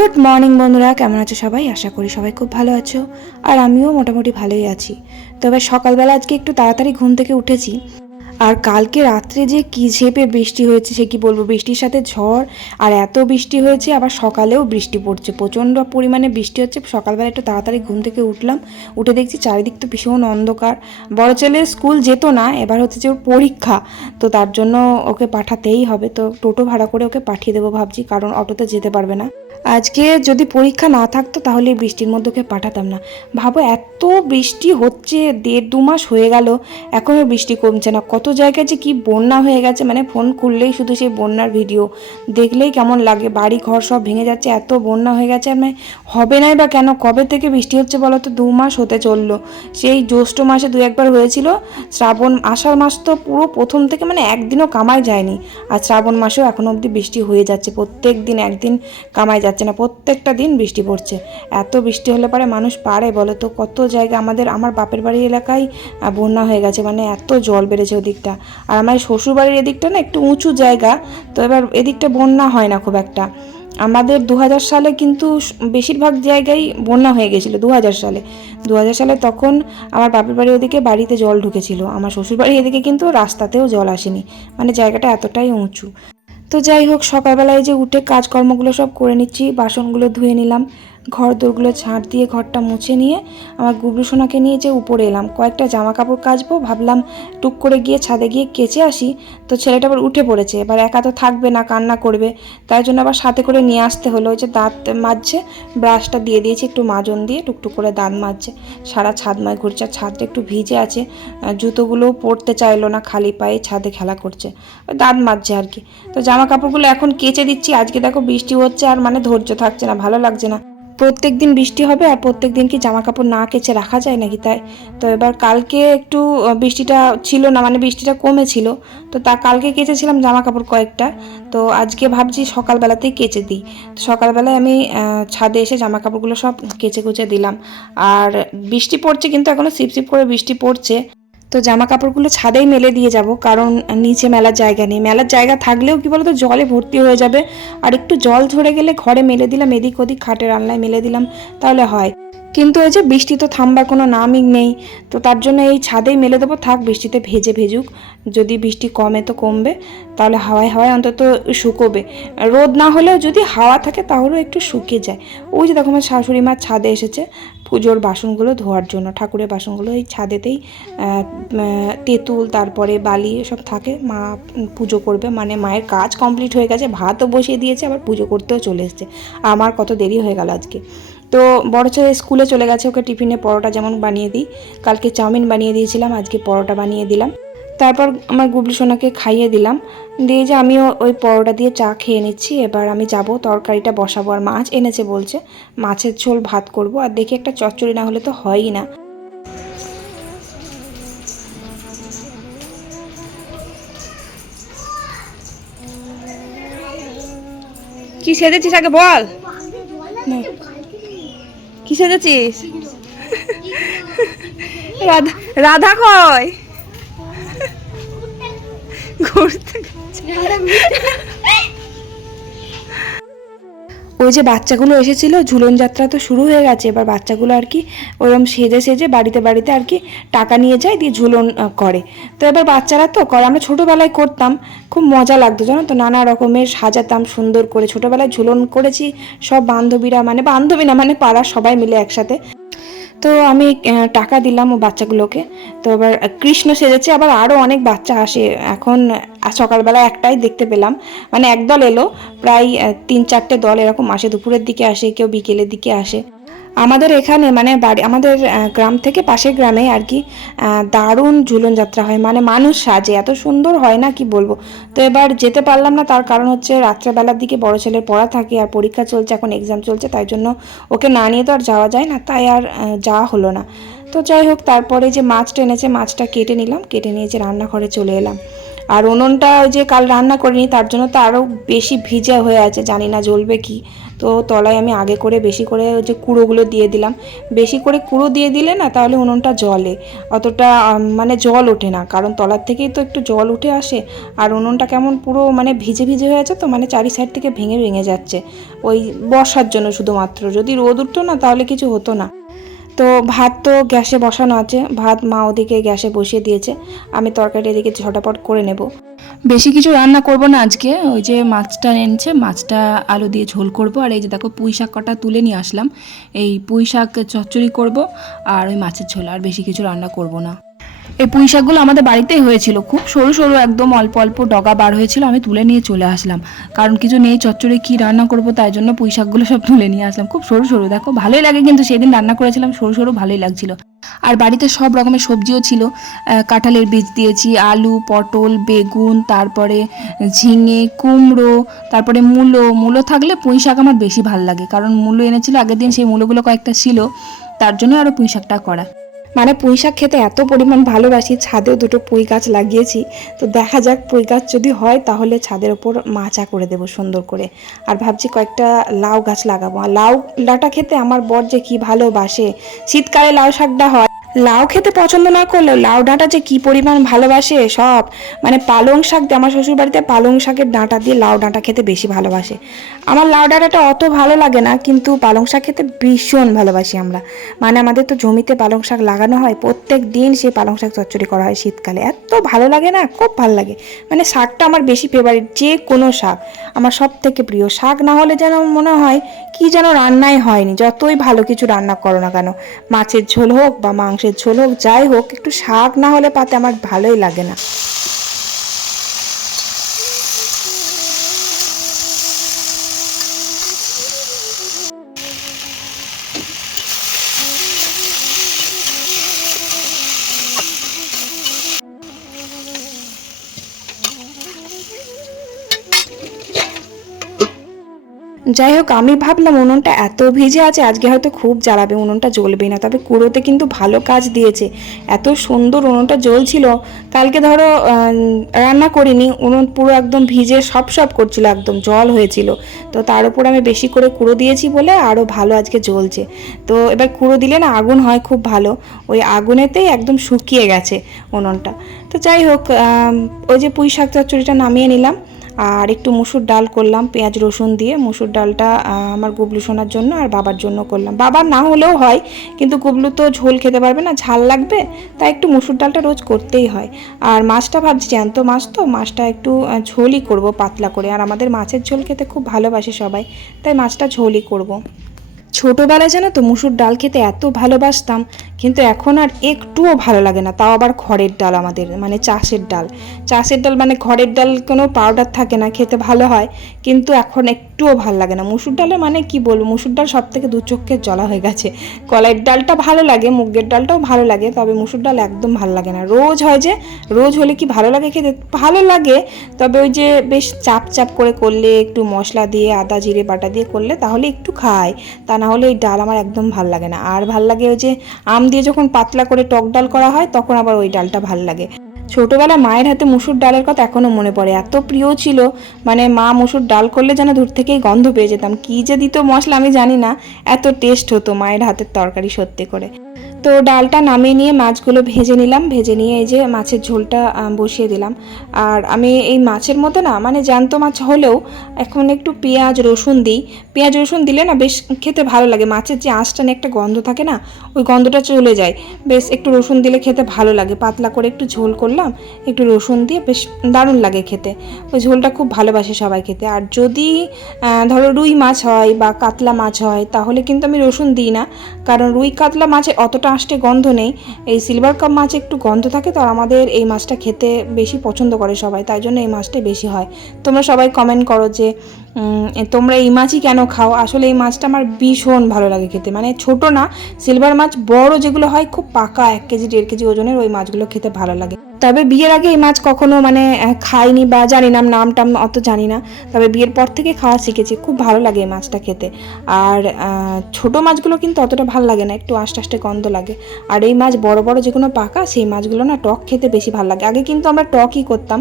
Good morning বন্ধুরা। কেমন আছো সবাই? আশা করি সবাই খুব ভালো আছো। আর আমিও মোটামুটি ভালোই আছি। তবে সকালবেলা আজকে একটু তাড়াতাড়ি ঘুম থেকে উঠেছি। আর কালকে রাত্রে যে কি ঝেপে বৃষ্টি হয়েছে, সে কি বলব? বৃষ্টির সাথে ঝড় আর এত বৃষ্টি হয়েছে, আবার সকালেও বৃষ্টি পড়ছে। প্রচণ্ড পরিমাণে বৃষ্টি হচ্ছে। সকালবেলা একটু তাড়াতাড়ি ঘুম থেকে উঠলাম। উঠে দেখছি চারিদিক তো ভীষণ অন্ধকার। বড় ছেলে স্কুল যেত না, এবার হচ্ছে যে ওর পরীক্ষা। তো তার জন্য ওকে পাঠাতেই হবে। তো টোটো ভাড়া করে ওকে পাঠিয়ে দেবো ভাবছি, কারণ অটোতে যেতে পারবে না। আজকে যদি পরীক্ষা না থাকতো তাহলে বৃষ্টির মধ্যে ওকে পাঠাতাম না। ভাবো, এত বৃষ্টি হচ্ছে, দেড় দু মাস হয়ে গেল এখনও বৃষ্টি কমছে না। কত জায়গায় যে কি বন্যা হয়ে গেছে মানে ফোন খুললেই শুধু সেই বন্যার ভিডিও। দেখলেই কেমন লাগে, বাড়ি ঘর সব ভেঙে যাচ্ছে, এত বন্যা হয়ে গেছে মানে হবে নাই বা কেন, কবে থেকে বৃষ্টি হচ্ছে বলো তো, দু মাস হতে চলল। সেই জ্যৈষ্ঠ মাসে দু একবার হয়েছিল, শ্রাবণ, আষাঢ় মাস তো পুরো প্রথম থেকে মানে একদিনও কামাই যায়নি। আর শ্রাবণ মাসেও এখনও অবধি বৃষ্টি হয়ে যাচ্ছে, প্রত্যেক দিন একদিন কামাই যাচ্ছে। না, প্রত্যেকটা দিন বৃষ্টি পড়ছে। এত বৃষ্টি হলে পরে মানুষ পারে বলো তো? কত জায়গা আমাদের, আমার বাপের বাড়ির এলাকায় বন্যা হয়ে গেছে মানে এত জল বেড়েছে ওদিকটা। আর আমার শ্বশুর বাড়ির এদিকটা না একটু উঁচু জায়গা, তো এবার এদিকটা বন্যা হয় না খুব একটা। আমাদের দু হাজার সালে কিন্তু বেশিরভাগ জায়গায় বন্যা হয়ে গেছিল দু হাজার সালে। দু হাজার সালে তখন আমার বাপের বাড়ি ওদিকে বাড়িতে জল ঢুকেছিল, আমার শ্বশুর বাড়ি এদিকে কিন্তু রাস্তাতেও জল আসেনি মানে জায়গাটা এতটাই উঁচু। তো যাই হোক সকালবেলায় যে উঠে কাজকর্মগুলো সব করে নিচ্ছি বাসনগুলো ধুয়ে নিলাম। ঘর দোরগুলো ঝাঁট দিয়ে ঘরটা মুছে নিয়ে আমার গুবলু সোনাকে নিয়ে যে উপরে এলাম। কয়েকটা জামা কাপড় কাচবো, ভাবলাম টুক করে গিয়ে ছাদে গিয়ে কেচে আসি। তো ছেলেটা আবার উঠে পড়েছে। এবার একা তো থাকবে না, কান্না করবে। তাই জন্য আবার সাথে করে নিয়ে আসতে হলো। যে দাঁত মাজছে, ব্রাশটা দিয়ে দিয়েছি, একটু মাজন দিয়ে টুকটুক করে দাঁত মাজছে। সারা ছাদময় ঘুরছে, আর ছাদটা একটু ভিজে আছে। জুতোগুলোও পরতে চাইলো না, খালি পায়ে ছাদে খেলা করছে। দাঁত মাজছে আর কি। তো জামা কাপড়গুলো এখন কেচে দিচ্ছি। আজকে দেখো বৃষ্টি হচ্ছে, আর মানে ধৈর্য থাকছে না, ভালো লাগছে না। প্রত্যেক দিন বৃষ্টি হবে আর প্রত্যেক দিন কি জামা কাপড় না কেচে রাখা যায় নাকি তাই? তো এবার কালকে একটু বৃষ্টিটা ছিল না মানে বৃষ্টিটা কমেছিল। তো তা কালকে কেচেছিলাম জামা কাপড় কয়েকটা। তো আজকে ভাবছি সকালবেলাতেই কেচে দিই। তো সকালবেলায় আমি ছাদে এসে জামা কাপড়গুলো সব কেচে কুচে দিলাম। আর বৃষ্টি পড়ছে কিন্তু এখনও সিপসিপ করে বৃষ্টি পড়ছে। তো জামা কাপড়গুলো ছাদেই মেলে দিয়ে যাব, কারণ নিচে মেলার জায়গা নেই। মেলার জায়গা থাকলেও কি বলতো, জলে ভর্তি হয়ে যাবে। আর একটু জল ঝরে গেলে ঘরে মেলে দিলাম, এদিক ওদিক খাটের আলনায় মেলে দিলাম, তাহলে হয়। কিন্তু ওই যে বৃষ্টি তো থামবার কোনো নামই নেই, তো তার জন্য এই ছাদেই মেলে দেবো। থাক, বৃষ্টিতে ভেজে ভেজুক, যদি বৃষ্টি কমে তো কমবে, তাহলে হাওয়ায় হাওয়ায় অন্তত শুকোবে। রোদ না হলেও যদি হাওয়া থাকে, তাহলেও একটু শুকিয়ে যায়। ওই যে দেখো আমার শাশুড়ি মা ছাদে এসেছে পুজোর বাসনগুলো ধোয়ার জন্য, ঠাকুরের বাসনগুলো এই ছাদেতেই তেঁতুল, তারপরে বালি এসব থাকে। মা পুজো করবে মানে মায়ের কাজ কমপ্লিট হয়ে গেছে, ভাতও বসিয়ে দিয়েছে, আবার পুজো করতেও চলে এসেছে। আমার কত দেরি হয়ে গেল আজকে। তো বড় ছেলে স্কুলে চলে গেছে, ওকে টিফিনে পরোটা যেমন বানিয়ে দিই। কালকে চাউমিন বানিয়ে দিয়েছিলাম, আজকে পরোটা বানিয়ে দিলাম। তারপর আমার গুবলু সোনাকে খাইয়ে দিলাম। দিয়ে যে আমিও ওই পরোটা দিয়ে চা খেয়ে নিচ্ছি এবার আমি যাব তরকারিটা বসাবো। আর মাছ এনেছে বলছে মাছের ঝোল ভাত করব। আর দেখি একটা চচ্চড়ি না হলে তো হয়ই না। কি সেজেছিস আগে বল। কি সেজেছিস? রাধা রাধা কয় ঘুরতে ওই যে বাচ্চাগুলো এসেছিল, ঝুলন যাত্রা তো শুরু হয়ে গেছে, এবার বাচ্চাগুলো আর কি ওরম সেজে সেজে বাড়িতে বাড়িতে আর কি টাকা নিয়ে যায়, দিয়ে ঝুলন করে। তো এবার বাচ্চারা তো করে, আমরা ছোটোবেলায় করতাম, খুব মজা লাগতো, জানো তো? নানা রকমের সাজাতাম, সুন্দর করে। ছোটোবেলায় ঝুলন করেছি, সব বান্ধবীরা মানে বান্ধবী না মানে পাড়ার সবাই মিলে একসাথে। তো আমি টাকা দিলাম ও বাচ্চাগুলোকে। তো এবার কৃষ্ণ সেজেছে, আবার আরও অনেক বাচ্চা আসে। এখন সকালবেলা একটাই দেখতে পেলাম। মানে একদল এলো, প্রায় তিন চারটে দল এরকম আসে। দুপুরের দিকে আসে, কেউ বিকেলের দিকে আসে। আমাদের এখানে মানে বাড়ি, আমাদের গ্রাম থেকে পাশের গ্রামে আর কি দারুণ ঝুলন যাত্রা হয়। মানে মানুষ সাজে, এত সুন্দর হয় না কি বলব? তো এবার যেতে পারলাম না, তার কারণ হচ্ছে রাত্রেবেলার দিকে বড় ছেলের পড়া থাকে আর পরীক্ষা চলছে, এখন এক্সাম চলছে, তাই জন্য ওকে না নিয়ে তো আর যাওয়া যায় না, তাই আর যাওয়া হলো না। তো যাই হোক, তারপরে যে মাছটা এনেছে মাছটা কেটে নিলাম, কেটে নিয়ে যে রান্নাঘরে চলে এলাম। আর উনুনটা ওই যে কাল রান্না করিনি, তার জন্য তো আরও বেশি ভিজে হয়ে আছে, জানি না জ্বলবে কি। তো তলায় আমি আগে করে বেশি করে ওই যে কুড়োগুলো দিয়ে দিলাম। বেশি করে কুড়ো দিয়ে দিলে না তাহলে উনুনটা জলে অতটা মানে জল ওঠে না। কারণ তলার থেকেই তো একটু জল উঠে আসে। আর উনুনটা কেমন পুরো মানে ভিজে ভিজে হয়ে আছে তো মানে চারি সাইড থেকে ভেঙে ভেঙে যাচ্ছে। ওই বর্ষার জন্য শুধুমাত্র। যদি রোদ উঠতো না তাহলে কিছু হতো না। তো ভাত তো গ্যাসে বসানো আছে। ভাত মা ওদিকে গ্যাসে বসিয়ে দিয়েছে। আমি তরকারি এদিকে ঝটাপট করে নেব। বেশি কিছু রান্না করব না আজকে। ওই যে মাছটা এনেছে, মাছটা আলু দিয়ে ঝোল করব। আর এই যে দেখো পুঁই শাক কটা তুলে নিয়ে আসলাম। এই পুঁই শাক চচ্চড়ি করব আর ওই মাছের ঝোল। আর বেশি কিছু রান্না করব না। এই পুঁই শাকগুলো আমাদের বাড়িতেই হয়েছিল। খুব সরু সরু একদম অল্প অল্প ডগা বার হয়েছিল, আমি তুলে নিয়ে চলে আসলাম। কারণ কিছু নেই, চচ্চড়ি কি রান্না করব, তাই জন্য পুঁই শাকগুলো সব তুলে নিয়ে আসলাম। খুব সরু সরু, দেখো, ভালোই লাগে কিন্তু সেদিন রান্না করেছিলাম, সরু সরু ভালোই লাগছিল। আর বাড়িতে সব রকমের সবজিও ছিল কাঁঠালের বীজ দিয়েছি, আলু, পটল, বেগুন, তারপরে ঝিঙে, কুমড়ো, তারপরে মূলো। মূলো থাকলে পুঁই শাক আমার বেশি ভালো লাগে, কারণ মূলো এনেছিল আগের দিন, সেই মূলোগুলো কয়েকটা ছিল, তার জন্য আরও পুঁই শাকটা করা। মানে পুঁই শাক খেতে এত পরিমাণ ভালোবাসি, ছাদেও দুটো পুঁই গাছ লাগিয়েছি। তো দেখা যাক পুঁই গাছ যদি হয় তাহলে ছাদের ওপর মাচা করে দেবো সুন্দর করে। আর ভাবছি কয়েকটা লাউ গাছ লাগাবো। আর লাউ লাটা খেতে আমার বর যে কী ভালোবাসে, শীতকালে লাউ শাকটা হয়। লাউ খেতে পছন্দ না করলেও লাউ ডাঁটা যে কি পরিমাণ ভালোবাসে সব। মানে পালং শাক দিয়ে আমার শ্বশুর বাড়িতে পালং শাকের ডাঁটা দিয়ে লাউ ডাঁটা খেতে বেশি ভালোবাসে। আমার লাউ ডাঁটাটা অত ভালো লাগে না, কিন্তু পালং শাক খেতে ভীষণ ভালোবাসি আমরা। মানে আমাদের তো জমিতে পালং শাক লাগানো হয়, প্রত্যেক দিন সেই পালং শাক চচ্চড়ি করা হয় শীতকালে। এত ভালো লাগে না, খুব ভালো লাগে। মানে শাকটা আমার বেশি ফেভারিট যে কোনো শাক। আমার সব থেকে প্রিয় শাক না হলে যেন মনে হয় কি যেন রান্নাই হয়নি, যতই ভালো কিছু রান্না করো না কেন। মাছের ঝোল হোক বা মাংসের ঝোল হোক যাই হোক একটু শাক না হলে পাতে আমার ভালোই লাগে না। যাই হোক, আমি ভাবলাম উনুনটা এত ভিজে আছে, আজকে হয়তো খুব জ্বালাবে, উনুনটা জ্বলবে না। তবে কুড়োতে কিন্তু ভালো কাজ দিয়েছে। এত সুন্দর উনুনটা জ্বলছিল। কালকে ধরো রান্না করিনি, উনুন পুরো একদম ভিজে সব সব করছিল, একদম জল হয়েছিল। তো তার উপর আমি বেশি করে কুড়ো দিয়েছি বলে আরও ভালো আজকে জ্বলছে। তো এবার কুড়ো দিলে না আগুন হয় খুব ভালো। ওই আগুনেতেই একদম শুকিয়ে গেছে উনুনটা। তো যাই হোক ওই যে পুঁই শাক চচ্চড়িটা নামিয়ে নিলাম। আর একটু মুসুর ডাল করলাম, পেঁয়াজ, রসুন দিয়ে। মুসুর ডালটা আমার গুবলু সোনার জন্য আর বাবার জন্য করলাম। বাবার না হলেও হয়, কিন্তু গুবলু তো ঝোল খেতে পারবে না, ঝাল লাগবে, তাই একটু মুসুর ডালটা রোজ করতেই হয়। আর মাছটা ভাবছি, জ্যান্ত মাছ তো, মাছটা একটু ঝোলই করব পাতলা করে। আর আমাদের মাছের ঝোল খেতে খুব ভালোবাসে সবাই, তাই মাছটা ঝোলই করব। ছোটোবেলায় জানো তো মুসুর ডাল খেতে এত ভালোবাসতাম, কিন্তু এখন আর একটুও ভালো লাগে না। তাও আবার খড়ের ডাল আমাদের মানে চাষের ডাল। চাষের ডাল মানে খড়ের ডাল কোনো পাউডার থাকে না, খেতে ভালো হয়, কিন্তু এখন একটুও ভালো লাগে না। মুসুর ডালে মানে কি বলব, মুসুর ডাল সব থেকে দু চোখের জলা হয়ে গেছে। কলাইয়ের ডালটা ভালো লাগে, মুগের ডালটাও ভালো লাগে, তবে মুসুর ডাল একদম ভালো লাগে না। রোজ হয় যে, রোজ হলে কি ভালো লাগে খেতে? ভালো লাগে, তবে ওই যে বেশ চাপ চাপ করে করলে, একটু মশলা দিয়ে, আদা, জিরে, বাটা দিয়ে করলে তাহলে একটু খায়। তা না হলে এই ডাল আমার একদম ভালো লাগে না। আর ভালো লাগে ওই যে আম দিয়ে যখন পাতলা করে টক ডাল করা হয়, তখন আবার ওই ডালটা ভালো লাগে। ছোটবেলা মায়ের হাতে মুসুর ডালের কথা এখনও মনে পড়ে। এত প্রিয় ছিল মানে মা মুসুর ডাল করলে যেন দূর থেকেই গন্ধ পেয়ে যেতাম। কী যে দিত মশলা আমি জানি না, এত টেস্ট হতো মায়ের হাতের তরকারি সত্যি করে। তো ডালটা নামিয়ে নিয়ে মাছগুলো ভেজে নিলাম, ভেজে নিয়ে এই যে মাছের ঝোলটা বসিয়ে দিলাম। আর আমি এই মাছের মধ্যে না মানে জ্যান্ত মাছ হলেও এখন একটু পেঁয়াজ, রসুন দিই। পেঁয়াজ, রসুন দিলে না বেশ খেতে ভালো লাগে, মাছের যে আঁশটা নিয়ে একটা গন্ধ থাকে না, ওই গন্ধটা চলে যায়। বেশ একটু রসুন দিলে খেতে ভালো লাগে, পাতলা করে একটু ঝোল করলাম, একটু রসুন দিয়ে বেশ দারুণ লাগে খেতে। ওই ঝোলটা খুব ভালোবাসে সবাই খেতে। আর যদি ধরো রুই মাছ হয় বা কাতলা মাছ হয়, তাহলে কিন্তু আমি রসুন দিই না। কারণ রুই কাতলা মাছে অতটা আঁশটে গন্ধ নেই। এই সিলভার কাপ মাছ একটু গন্ধ থাকে তো আমাদের এই মাছটা খেতে বেশি পছন্দ করে সবাই, তাই জন্য এই মাছটা বেশি হয়। তোমরা সবাই কমেন্ট করো যে তোমরা এই মাছই কেন খাও? আসলে এই মাছটা আমার ভীষণ ভালো লাগে খেতে। মানে ছোট না সিলভার মাছ বড় যেগুলো হয় খুব পাকা, এক কেজি, দেড় কেজি ওজনের ওই মাছগুলো খেতে ভালো লাগে। তবে বিয়ের আগে এই মাছ কখনো মানে খাইনি বা জানি না নাম টাম অত জানি না। তবে বিয়ের পর থেকে খাওয়া শিখেছি, খুব ভালো লাগে এই মাছটা খেতে। আর ছোট মাছগুলো কিন্তু অতটা ভালো লাগে না, একটু আস্তে আস্তে গন্ধ লাগে। আর এই মাছ বড় বড় যেগুলো পাকা, সেই মাছগুলো না টক খেতে বেশি ভালো লাগে। আগে কিন্তু আমরা টকই করতাম।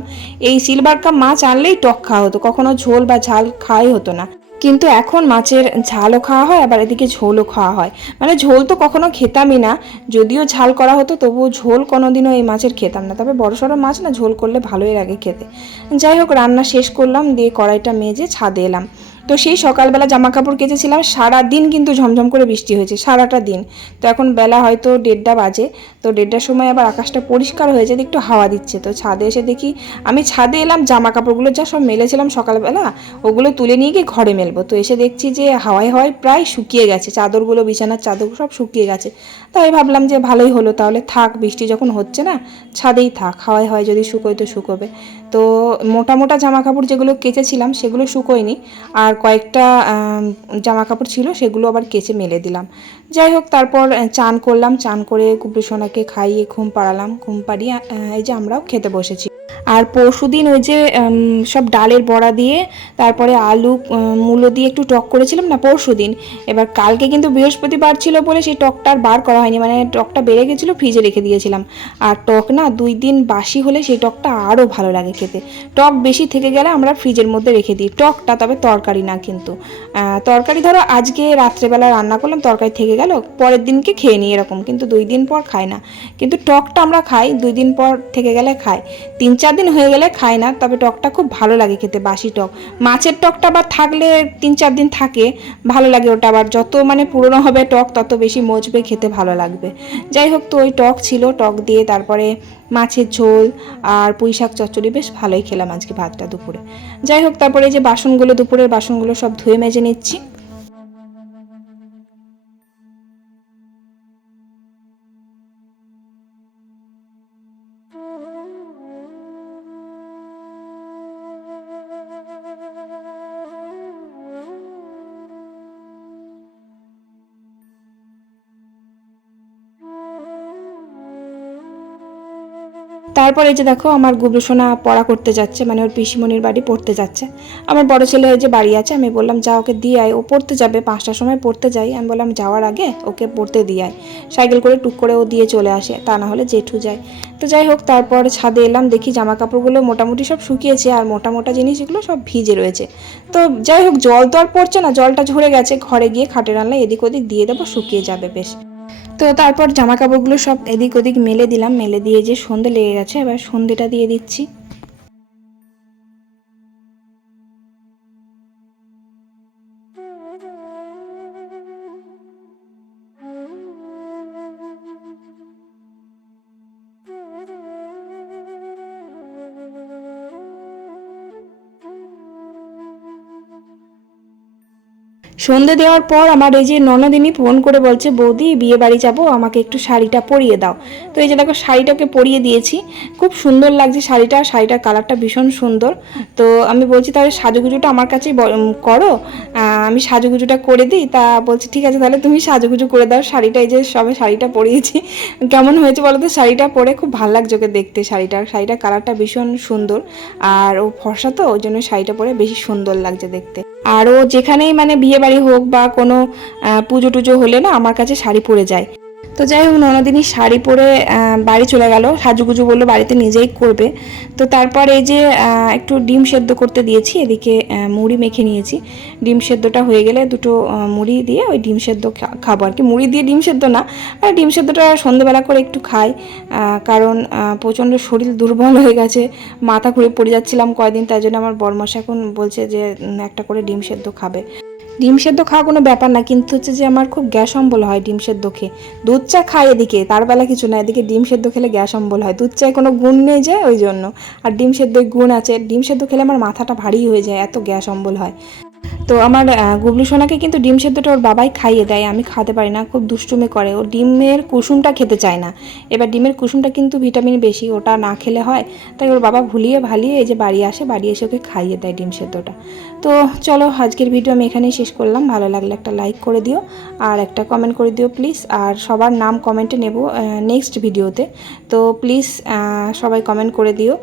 এই সিলভার কাপ মাছ আনলেই টক খাওয়া হতো, কখনো ঝোল বা ঝাল খাওয়াই হতো না। কিন্তু এখন মাছের ঝালও খাওয়া হয়, আবার এদিকে ঝোলও খাওয়া হয়। মানে ঝোল তো কখনো খেতামই না, যদিও ঝাল করা হতো, তবুও ঝোল কোনোদিনও এই মাছের খেতাম না। তবে বড় সড়ো মাছ না, ঝোল করলে ভালোই লাগে খেতে। যাই হোক, রান্না শেষ করলাম, দিয়ে কড়াইটা মেজে ছাদে এলাম। তো সেই সকালবেলা জামা কাপড় কেচেছিলাম সারা দিন কিন্তু ঝমঝম করে বৃষ্টি হয়েছে, সারাটা দিন। তো এখন বেলা হয়তো দেড়টা বাজে, তো দেড়টার সময় আবার আকাশটা পরিষ্কার হয়েছে একটু হাওয়া দিচ্ছে। তো ছাদে এসে দেখি, আমি ছাদে এলাম জামা কাপড়গুলো যা সব মেলেছিলাম সকালবেলা, ওগুলো তুলে নিয়ে গিয়ে ঘরে মেলবো। তো এসে দেখছি যে হাওয়ায় হাওয়ায় প্রায় শুকিয়ে গেছে, চাদরগুলো, বিছানার চাদর সব শুকিয়ে গেছে। তাই ভাবলাম যে ভালোই হলো, তাহলে থাক, বৃষ্টি যখন হচ্ছে না, ছাদেই থাক, হাওয়ায় হয় যদি শুকোয় তো শুকোবে। তো মোটা মোটা জামা কাপড় যেগুলো কেচেছিলাম, সেগুলো শুকোয়নি, আর কয়েকটা জামা কাপড় ছিল, সেগুলো আবার কেচে মেলে দিলাম। যাই হোক, তারপর চান করলাম, চান করে কুপড়ি সোনাকে খাইয়ে ঘুম পাড়ালাম, ঘুম পাড়িয়ে এই যে আমরাও খেতে বসেছি। আর পরশু দিন ওই যে সব ডালের বড়া দিয়ে, তারপরে আলু মূলো দিয়ে একটু টক করেছিলাম না পরশু দিন এবার কালকে কিন্তু বৃহস্পতিবার ছিল বলে সেই টকটা আর বার করা হয়নি মানে টকটা বেড়ে গেছিল, ফ্রিজে রেখে দিয়েছিলাম। আর টক না, দুই দিন বাসি হলে সেই টকটা আরও ভালো লাগে খেতে। টক বেশি থেকে গেলে আমরা ফ্রিজের মধ্যে রেখে দিই, টকটা তবে তরকারি না কিন্তু। তরকারি ধরো আজকে রাত্রেবেলা রান্না করলাম, তরকারি থেকে গেল, পরের দিনকে খেয়ে নিই এরকম, কিন্তু দুই দিন পর খাই না। কিন্তু টকটা আমরা খাই, দুই দিন পর থেকে গেলে খাই। তিন চার দিন হয়ে গেলে খাই না, তবে টকটা খুব ভালো লাগে খেতে, বাসি টক। মাছের টকটা আবার থাকলে তিন চার দিন থাকে, ভালো লাগে ওটা আবার। যত মানে পুরনো হবে টক, তত বেশি মজবে, খেতে ভালো লাগবে। যাই হোক, তো ওই টক ছিল, টক দিয়ে তারপরে মাছের ঝোল আর পুঁই শাক চচ্চড়ি, বেশ ভালোই খেলাম আজকে ভাতটা দুপুরে। যাই হোক, তারপরে যে বাসনগুলো, দুপুরের বাসনগুলো সব ধুয়ে মেজে নিচ্ছি। তারপর এই যে দেখো আমার গুবলুসোনা পড়া করতে যাচ্ছে মানে ওর পিসিমণির বাড়ি পড়তে যাচ্ছে। আমার বড় ছেলে যে বাড়ি আছে, আমি বললাম, যা ওকে দিয়ে আয়। ও পড়তে যাবে, পাঁচটার সময় পড়তে যাই। আমি বললাম, যাওয়ার আগে ওকে পড়তে দিয়ে আয়। সাইকেল করে টুক করে ও দিয়ে চলে আসে, তা না হলে জেঠু যায়। তো যাই হোক, তারপর ছাদে এলাম, দেখি জামা কাপড়গুলো মোটামুটি সব শুকিয়েছে, আর মোটা মোটা জিনিসগুলো সব ভিজে রয়েছে। তো যাই হোক, জল তো আর পড়ছে না, জলটা ঝরে গেছে, ঘরে গিয়ে খাটে রান্না এদিক ওদিক দিয়ে দেবো, শুকিয়ে যাবে বেশ। তো তারপর জামা কাপড়গুলো সব এদিক ওদিক মেলে দিলাম, মেলে দিয়ে যে সন্ধে লেগে গেছে, এবার সন্ধেটা দিয়ে দিচ্ছি। সন্ধে দেওয়ার পর আমার এই যে ননদিনী ফোন করে বলছে, বৌদি, বিয়ে বাড়ি যাব, আমাকে একটু শাড়িটা পরিয়ে দাও। তো এই যে দেখো, শাড়িটাকে পরিয়ে দিয়েছি। খুব সুন্দর লাগছে শাড়িটা, শাড়িটার কালারটা ভীষণ সুন্দর। তো আমি বলছি, তাহলে সাজুগুজুটা আমার কাছেই করো। আমি সাজুগুজুটা করে দিই, তা বলছি, ঠিক আছে, তাহলে তুমি সাজুগুজু করে দাও, শাড়িটা এই যে সবে শাড়িটা পরিয়েছি। কেমন হয়েছে বলো তো, শাড়িটা পরে খুব ভালো লাগছে ওকে দেখতে, শাড়িটা, শাড়িটার কালারটা ভীষণ সুন্দর। আর ও ফর্সা তো, ওই জন্য শাড়িটা পরে বেশি সুন্দর লাগছে দেখতে। আর ও যেখানেই মানে বিয়ে বাড়ি হোক বা কোনো পুজো টুজো হলে না, আমার কাছে শাড়ি পরে যায়। তো যাই হোক, ননদিনী শাড়ি পরে বাড়ি চলে গেল। সাজুগুজু বলল বাড়িতে নিজেই করবে। তো তারপর এই যে একটু ডিম সেদ্ধ করতে দিয়েছি, এদিকে মুড়ি মেখে নিয়েছি। ডিম সেদ্ধটা হয়ে গেলে দুটো মুড়ি দিয়ে ওই ডিম সেদ্ধ খাব আর কি। মুড়ি দিয়ে ডিম সেদ্ধ না, আর ডিম সেদ্ধটা সন্ধ্যেবেলা করে একটু খাই। কারণ প্রচণ্ড শরীর দুর্বল হয়ে গেছে, মাথা ঘুরে পড়ে যাচ্ছিলাম কয়দিন, তাই জন্য আমার বরমাস এখন বলছে যে একটা করে ডিম সেদ্ধ খাবে। ডিম সেদ্ধ খাওয়া কোনো ব্যাপার না, কিন্তু হচ্ছে যে আমার খুব গ্যাস অম্বল হয় ডিম সেদ্ধ খেয়ে। দুধ চা খাই এদিকে, তার বেলা কিছু না, এদিকে ডিম সেদ্ধ খেলে গ্যাস অম্বল হয়। দুধ চায় কোনো গুণ নেই যায় ওই জন্য। আর ডিম সেদ্ধ গুণ আছে, ডিম সেদ্ধ খেলে আমার মাথাটা ভারী হয়ে যায়, এত গ্যাস অম্বল হয়। তো আমার গুবলু সোনাকে কিন্তু ডিম সেদ্ধটা ওর বাবাই খাইয়ে দেয়, আমি খাতে পারি না, খুব দুষ্টুমি করে। ও ডিমের কুসুমটা খেতে চায় না। এবার ডিমের কুসুমটা কিন্তু ভিটামিন বেশি, ওটা না খেলে হয়। তাই ওর বাবা ভুলিয়ে ভালিয়ে এই যে বাড়ি আসে, বাড়ি এসে ওকে খাইয়ে দেয় ডিম সেদ্ধটা। তো চলো, আজকের ভিডিও আমি এখানেই শেষ করলাম। ভালো লাগলে একটা লাইক করে দিও, আর একটা কমেন্ট করে দিও প্লিজ আর সবার নাম কমেন্টে নেব নেক্সট ভিডিওতে। তো প্লিজ সবাই কমেন্ট করে দিও।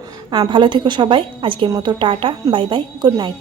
ভালো থেকো সবাই। আজকের মতো tata bye bye good night